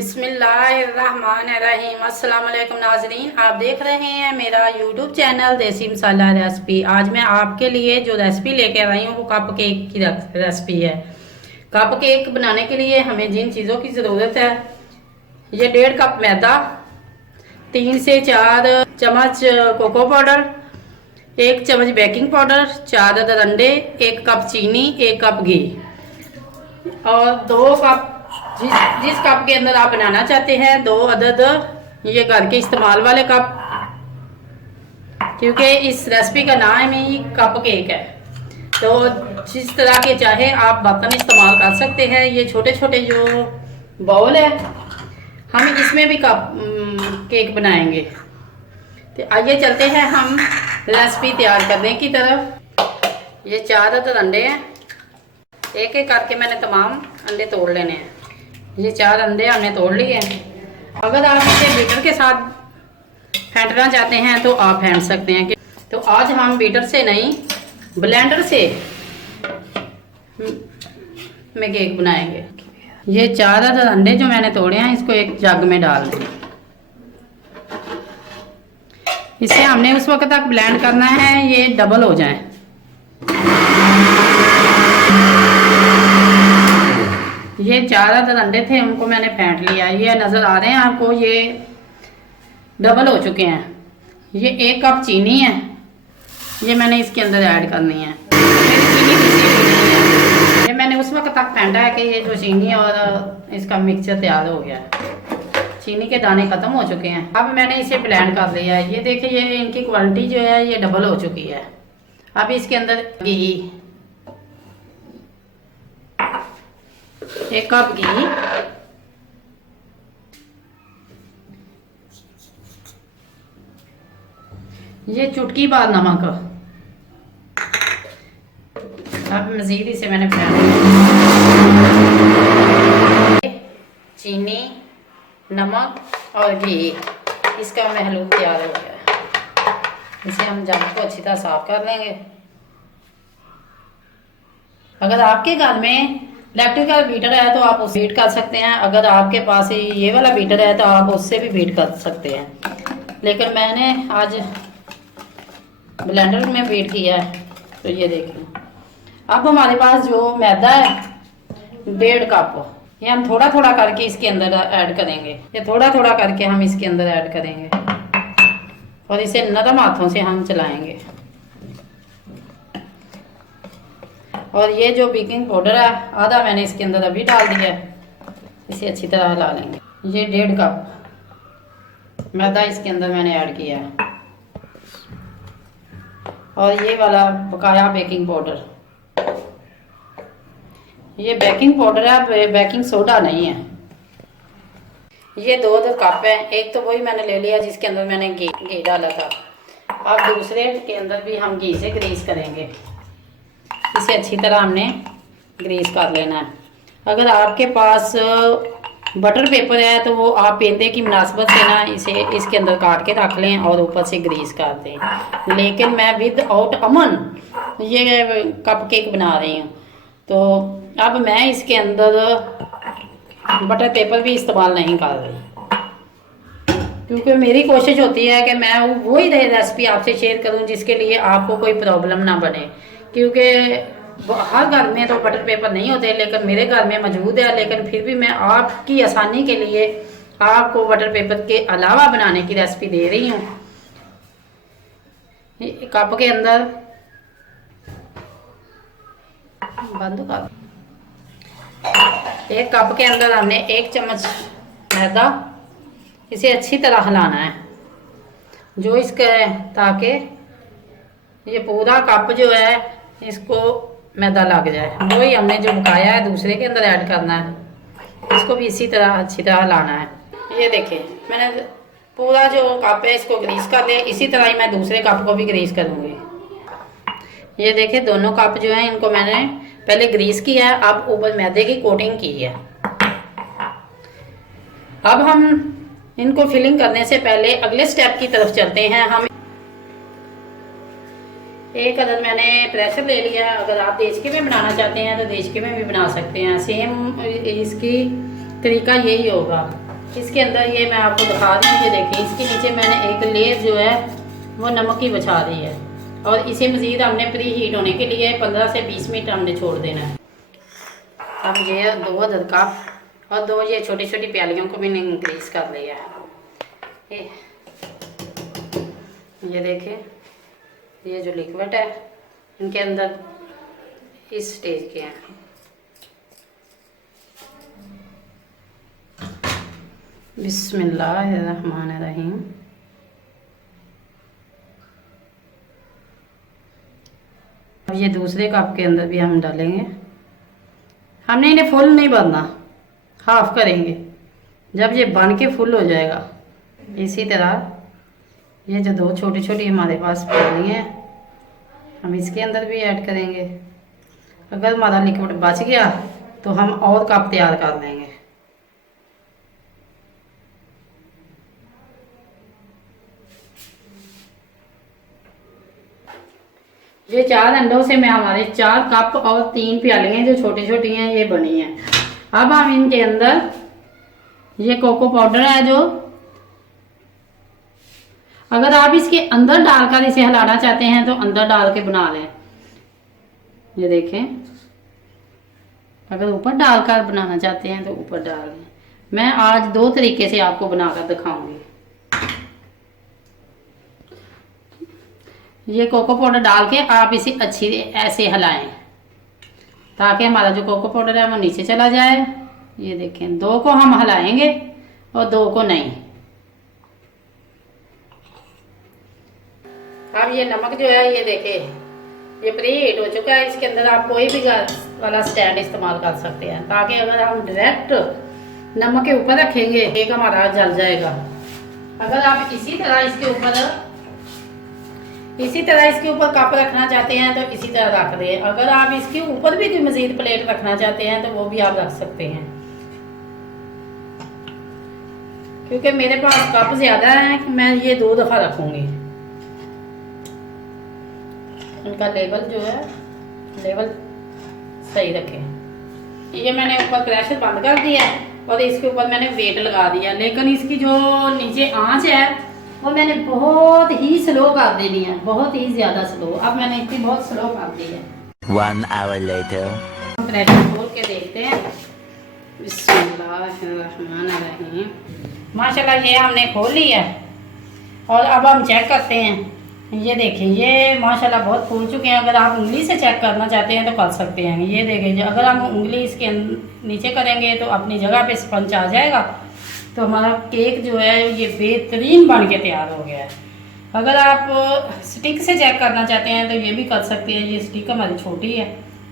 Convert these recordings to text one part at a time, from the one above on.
बिस्मिल्लाहिर्रहमानिर्रहीम। अस्सलाम वालेकुम नाज़रीन, आप देख रहे हैं मेरा यूट्यूब चैनल देसी मसाला रेसिपी। आज मैं आपके लिए जो रेसिपी लेकर आई हूँ वो कप केक की रेसिपी है। कप केक बनाने के लिए हमें जिन चीज़ों की ज़रूरत है, ये 1.5 कप मैदा, 3 से 4 चम्मच कोको पाउडर, 1 चम्मच बेकिंग पाउडर, 4 अदद अंडे, 1 कप चीनी, 1 कप घी और 2 कप जिस कप के अंदर आप बनाना चाहते हैं 2 अदद ये घर के इस्तेमाल वाले कप, क्योंकि इस रेसिपी का नाम ही कप केक है। तो जिस तरह के चाहे आप बर्तन इस्तेमाल कर सकते हैं। ये छोटे छोटे जो बाउल है, हम इसमें भी कप केक बनाएंगे। तो आइए चलते हैं हम रेसिपी तैयार करने की तरफ। ये 4 अदद अंडे हैं, एक एक करके मैंने तमाम अंडे तोड़ लेने हैं। ये 4 अंडे हमने तोड़ लिए हैं। अगर आप इसे बीटर के साथ फेंटना चाहते हैं तो आप फेंट सकते हैं। तो आज हम बीटर से नहीं, ब्लेंडर से में केक बनाएंगे। ये 4 अदद अंडे जो मैंने तोड़े हैं, इसको एक जग में डाल दें। इसे हमने उस वक्त तक ब्लेंड करना है ये डबल हो जाए। ये 4 अदद अंडे थे, उनको मैंने फेंट लिया। ये नज़र आ रहे हैं आपको, ये डबल हो चुके हैं। ये 1 कप चीनी है, ये मैंने इसके अंदर ऐड करनी है। चीनी है, ये मैंने उस वक्त तक फेंटा है कि ये जो चीनी और इसका मिक्सचर तैयार हो गया है। चीनी के दाने ख़त्म हो चुके हैं। अब मैंने इसे ब्लेंड कर लिया है। ये देखिए, ये इनकी क्वालिटी जो है ये डबल हो चुकी है। अब इसके अंदर घी, 1 कप घी, ये चुटकी भर नमक। अब मजीद इसे मैंने चीनी, नमक और घी, इसका महलूम तैयार हो गया है। इसे हम जग को अच्छी तरह साफ कर लेंगे। अगर आपके घर में इलेक्ट्रिकल बीटर है तो आप उससे बीट कर सकते हैं। अगर आपके पास ये वाला बीटर है तो आप उससे भी बीट कर सकते हैं, लेकिन मैंने आज ब्लेंडर में बीट किया है। तो ये देखिए, अब हमारे पास जो मैदा है 1.5 कप, ये हम थोड़ा थोड़ा करके इसके अंदर ऐड करेंगे। ये थोड़ा थोड़ा करके हम इसके अंदर ऐड करेंगे और इसे नरम हाथों से हम चलाएंगे। और ये जो बेकिंग पाउडर है आधा मैंने इसके अंदर अभी डाल दिया है। इसे अच्छी तरह हिला लेंगे। ये 1.5 कप मैदा इसके अंदर मैंने ऐड किया है और ये वाला बकाया बेकिंग पाउडर। ये बेकिंग पाउडर है, बेकिंग सोडा नहीं है। ये 2 अदद कप है। एक तो वही मैंने ले लिया जिसके अंदर मैंने घी डाला था। अब दूसरे के अंदर भी हम घी से ग्रीस करेंगे। इसे अच्छी तरह हमने ग्रीस कर लेना है। अगर आपके पास बटर पेपर है तो वो आप पेंदे की मुनासबत से ना इसे इसके अंदर काट के रख लें और ऊपर से ग्रीस कर दें। लेकिन मैं विद आउट अमन ये कप केक बना रही हूँ, तो अब मैं इसके अंदर बटर पेपर भी इस्तेमाल नहीं कर रही, क्योंकि मेरी कोशिश होती है कि मैं वही रेसिपी आपसे शेयर करूं जिसके लिए आपको कोई प्रॉब्लम ना बने। क्योंकि हर घर में तो बटर पेपर नहीं होते, लेकिन मेरे घर में मौजूद है। लेकिन फिर भी मैं आपकी आसानी के लिए आपको बटर पेपर के अलावा बनाने की रेसिपी दे रही हूँ। कप के अंदर बंद कर, 1 कप के अंदर हमने 1 चम्मच मैदा, इसे अच्छी तरह हिलाना है जो इसके, ताकि ये पूरा कप जो है इसको मैदा लग जाए। वही हमने जो पकाया है दूसरे के अंदर ऐड करना है। इसको भी इसी तरह अच्छी तरह हिलाना है। ये देखिए, मैंने पूरा जो कप है इसको ग्रीस कर लिया। इसी तरह ही मैं दूसरे कप को भी ग्रीस करूँगी। ये देखिए, दोनों कप जो है इनको मैंने पहले ग्रीस किया है, अब ऊपर मैदे की कोटिंग की है। अब हम इनको फिलिंग करने से पहले अगले स्टेप की तरफ चलते हैं। हम 1 अदद मैंने प्रेशर ले लिया। अगर आप देचके में बनाना चाहते हैं तो देचके में भी बना सकते हैं। सेम इसकी तरीका यही होगा। इसके अंदर ये मैं आपको दिखा रही हूँ, ये देखिए इसके नीचे मैंने एक लेयर जो है वो नमक की बिछा दी है और इसे मज़ीद हमने प्री हीट होने के लिए 15 से 20 मिनट हमने छोड़ देना है। अब ये 2 अदद कप और 2 ये छोटी छोटी प्यालियों को मैंने ग्रीस कर लिया है। ये देखिए ये जो लिक्विड है इनके अंदर इस स्टेज के हैं। बिस्मिल्लाहिर्रहमानिर्रहीम। अब ये दूसरे कप के अंदर भी हम डालेंगे। हमने इन्हें फुल नहीं भरना, हाफ करेंगे। जब ये बन के फुल हो जाएगा, इसी तरह ये जो 2 छोटी छोटी हमारे पास प्याली हैं हम इसके अंदर भी ऐड करेंगे। अगर हमारा लिक्विड बच गया तो हम और कप तैयार कर लेंगे। ये 4 अंडों से मैं हमारे 4 कप और 3 प्यालियाँ जो छोटी छोटी हैं ये बनी हैं। अब हम इनके अंदर ये कोको पाउडर है जो, अगर आप इसके अंदर डालकर इसे हिलाना चाहते हैं तो अंदर डाल के बना लें। ये देखें, अगर ऊपर डालकर बनाना चाहते हैं तो ऊपर डाल लें। मैं आज 2 तरीके से आपको बनाकर दिखाऊंगी। ये कोको पाउडर डाल के आप इसे अच्छी ऐसे हिलाएं ताकि हमारा जो कोको पाउडर है वो नीचे चला जाए। ये देखें, 2 को हम हिलाएंगे और 2 को नहीं। अब ये नमक जो है ये देखें ये प्री हीट हो चुका है। इसके अंदर आप कोई भी गैस वाला स्टैंड इस्तेमाल कर सकते हैं ताकि अगर हम डायरेक्ट नमक के ऊपर रखेंगे एक हमारा जल जाएगा। अगर आप इसी तरह इसके ऊपर कप रखना चाहते हैं तो इसी तरह रख दें। अगर आप इसके ऊपर भी कोई मजीद प्लेट रखना चाहते हैं तो वो भी आप रख सकते हैं। क्योंकि मेरे पास कप ज्यादा है कि मैं ये 2 दफा रखूंगी। इनका लेवल जो है लेवल सही रखें। ये मैंने ऊपर प्रेशर बंद कर दिया और इसके ऊपर मैंने वेट लगा दिया, लेकिन इसकी जो नीचे आंच है वो मैंने बहुत ही स्लो कर देनी है, बहुत ही ज्यादा स्लो। अब मैंने इसकी बहुत स्लो कर दी है। 1 hour later. प्रेशर खोल के देखते हैं। बिस्मिल्लाहिर्रहमानिर्रहीम। माशाल्लाह ये हमने खोल ली है और अब हम चेक करते हैं। ये देखें ये माशाल्लाह बहुत फूल चुके हैं। अगर आप उंगली से चेक करना चाहते हैं तो कर सकते हैं। ये देखें, अगर हम उंगली इसके नीचे करेंगे तो अपनी जगह पे स्पंज आ जाएगा। तो हमारा केक जो है ये बेहतरीन बन के तैयार हो गया है। अगर आप स्टिक से चेक करना चाहते हैं तो ये भी कर सकते हैं। ये स्टिक हमारी छोटी है।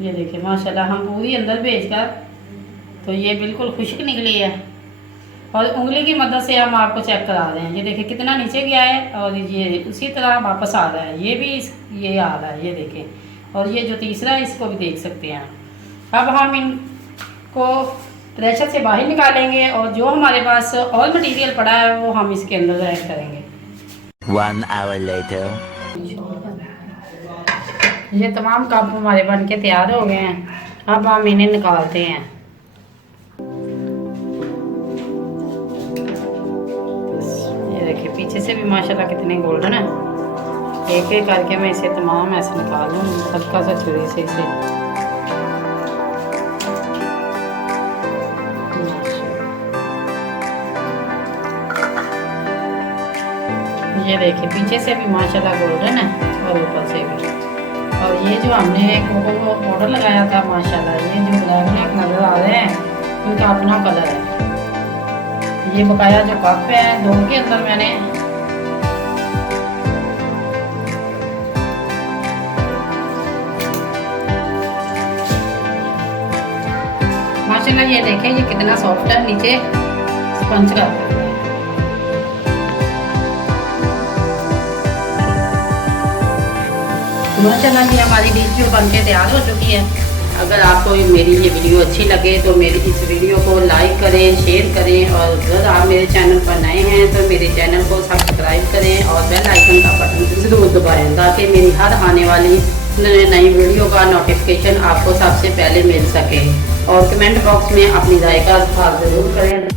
ये देखिए माशाल्लाह हम पूरी अंदर भेजकर तो ये बिल्कुल खुश्क निकली है। और उंगली की मदद से हम आपको चेक करा रहे हैं। ये देखिए कितना नीचे गया है और ये उसी तरह वापस आ रहा है। ये भी ये आ रहा है, ये देखें। और ये जो तीसरा है इसको भी देख सकते हैं। अब हम इनको प्रेशर से बाहर निकालेंगे और जो हमारे पास और मटेरियल पड़ा है वो हम इसके अंदर ऐड करेंगे। 1 hour later. ये तमाम कप हमारे बन के तैयार हो गए हैं। अब हम इन्हें निकालते हैं। ये देखिए पीछे से भी माशाल्लाह कितने गोल्डन है। एक एक करके मैं इसे तमाम ऐसे निकाल लूँ हल्का सा छुरी से इसे। ये देखिए पीछे से भी माशाल्लाह गोल्डन है और ऊपर से भी। और ये जो हमने कोको पाउडर लगाया था माशाल्लाह ये जो ब्लैक ब्लैक नज़र आ रहे हैं इनका अपना कलर है। ये बकाया जो कप है 2 के अंदर मैंने माशाल्लाह ये देखें ये कितना सॉफ्ट है, नीचे स्पंज का। माशाल्लाह ये हमारी डिश जो बन के तैयार हो चुकी है। अगर आपको मेरी ये वीडियो अच्छी लगे तो मेरी इस वीडियो को लाइक करें, शेयर करें और अगर आप मेरे चैनल पर नए हैं तो मेरे चैनल को सब्सक्राइब करें और बेल आइकन का बटन ज़रूर दबाएं ताकि मेरी हर आने वाली नई वीडियो का नोटिफिकेशन आपको सबसे पहले मिल सके। और कमेंट बॉक्स में अपनी राय का इज़हार ज़रूर करें।